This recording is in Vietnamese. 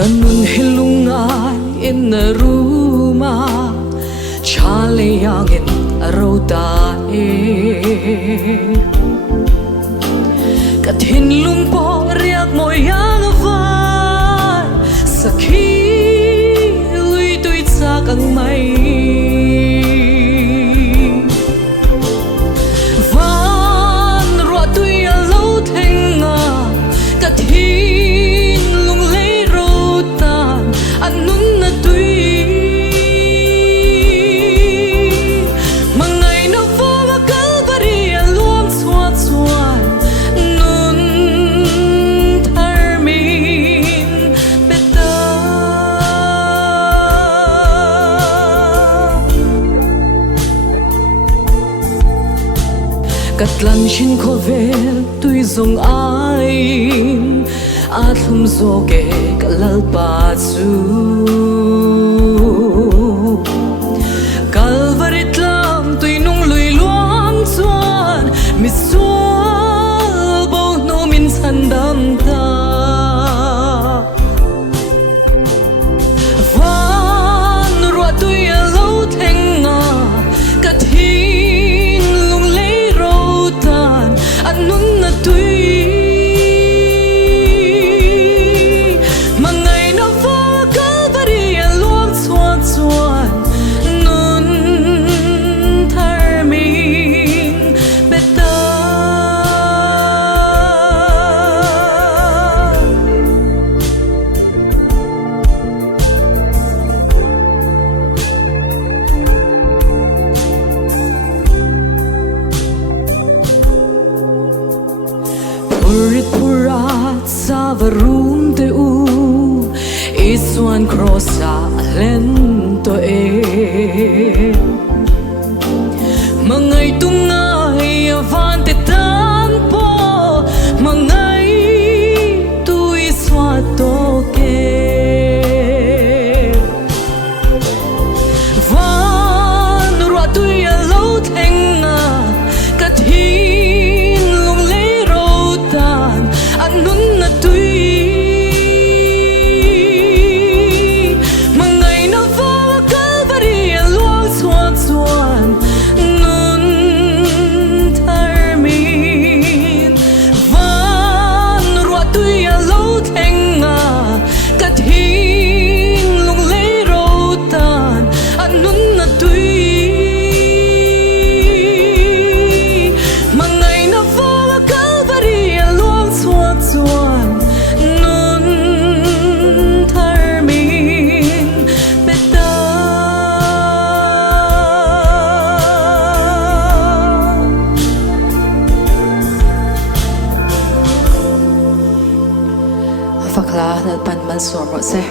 kanun hilungai in na ruma chale yangin arota kathin lungpo riak mo yang van sakhi lui tui cha kang mai van ro tui lo thenga kathin lung le ro tan anun na tui mangai na va kalvari luam swat swan nun tharmin beta katlan shin khovel tui zong aim athum zoge kalal pa chu kalvarit lam tui nung lui luang chuan mi sual bo no min sandam ta van ro tui lo thenga kathin lung le ro tan anun na tui Purit purat sa varum te u iswan crossa lento mangai tungai avante tampo mangai tu iswato ke van ro tu ya lo thenga kathin lung le ro tan anun na tui mangai na va kalvari luang swan swan nun tharmin van ro tu ya lo thenga kathin lung le ro tan anun na tui mangai na va kalvari luang swan swan nun tharmin beta fakla nal pan man som ro se